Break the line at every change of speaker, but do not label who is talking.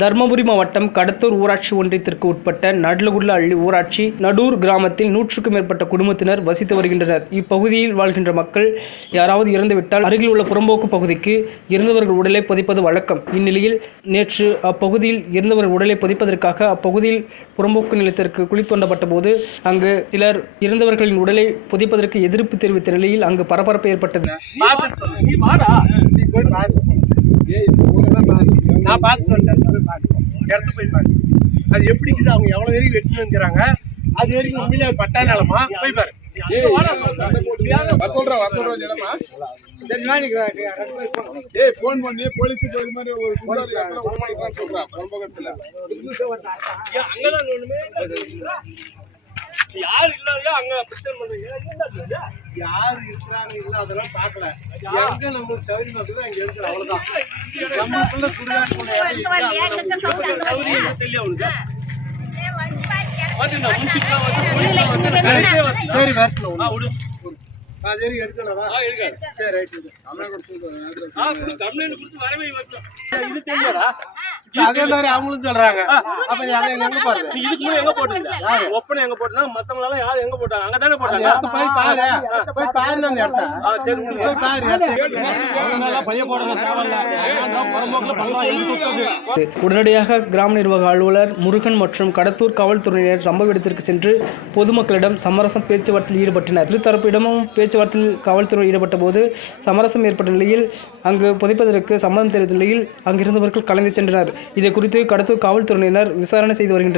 தர்மபுரி மாவட்டம் கடத்தூர் ஊராட்சி ஒன்றியத்திற்கு உட்பட்ட நடுலகுள்ள அள்ளி ஊராட்சி நடூர் கிராமத்தில் நூற்றுக்கும் மேற்பட்ட குடும்பத்தினர் வசித்து வருகின்றனர். இப்பகுதியில் வாழ்கின்ற மக்கள் யாராவது இறந்துவிட்டால் அருகில் உள்ள புறம்போக்கு பகுதிக்கு இறந்தவர்கள் உடலை புதைப்பது வழக்கம். இந்நிலையில் நேற்று அப்பகுதியில் இறந்தவர்கள் உடலை புதைப்பதற்காக அப்பகுதியில் புறம்போக்கு நிலத்திற்கு குழி தோண்டப்பட்ட போது அங்கு சிலர் இறந்தவர்களின் உடலை புதைப்பதற்கு எதிர்ப்பு தெரிவித்த நிலையில் அங்கு பரபரப்பு ஏற்பட்டது
பார்த்துட்டு சொல்லு. நீ வாடா நீ போய் பாரு நான் பார்த்து சொல்லிட்டேன் போய் பாரு. இடத்து போய் பாரு. அது எப்படி இருக்குது? அவங்க எவ்வளவு வரைக்கும் வெட்டினுங்கிறாங்க அது வரைக்கும் உண்மையிலே பட்டா நிலமா? போய் பாரு.
phone பண்ணி. இது மாதிரி ஒரு சொல்றேன்,
யார் இல்லாதயோ அங்க பிரச்சனை பண்ணுங்க யார் இருக்கிறாங்க இல்ல அதெல்லாம் பார்க்கல. எங்க நம்மளுக்கு சௌகரியமா இருக்குதோ அங்க இருக்கிற அவ்வளவுதான். நம்மளுக்குள்ள சுடுகாடு போன இருக்கு. சரி, சரி ஆ சரி எடுக்கலவா சரி ரைட்
கம்ப்ளைண்ட் கொடுத்து
வரவே வரட்டும் இது தெரியாதா அதே மாதிரி அவங்களும் சொல்றாங்க. அப்ப எங்க இதுக்கு முன்னாடி எங்க யாரு? ஒப்பனை எங்க யாரு போட்டாங்க? அங்க தானே போட்டாங்க. போய் பாரு. போய் பாரு. அந்த இடத்த ஆ சரி போய் பாரு. இடத்த பையன் போடுறது தேவையில்ல புறம்போக்குல பண்றோம்
உடனடியாக கிராம நிர்வாக அலுவலர் முருகன் மற்றும் கடத்தூர் காவல்துறையினர் சம்பவ இடத்திற்கு சென்று பொதுமக்களிடம் சமரசம் பேச்சுவார்த்தையில் ஈடுபட்டனர். இரு தரப்பிடமும் பேச்சுவார்த்தையில் காவல்துறை ஈடுபட்ட போது சமரசம் ஏற்பட்ட நிலையில் அங்கு புதைப்பதற்கு சம்மதம் தெரிவித்த நிலையில் அங்கிருந்தவர்கள் கலந்து சென்றனர். இது குறித்து கடத்தூர் காவல்துறையினர் விசாரணை செய்து வருகின்றனர்.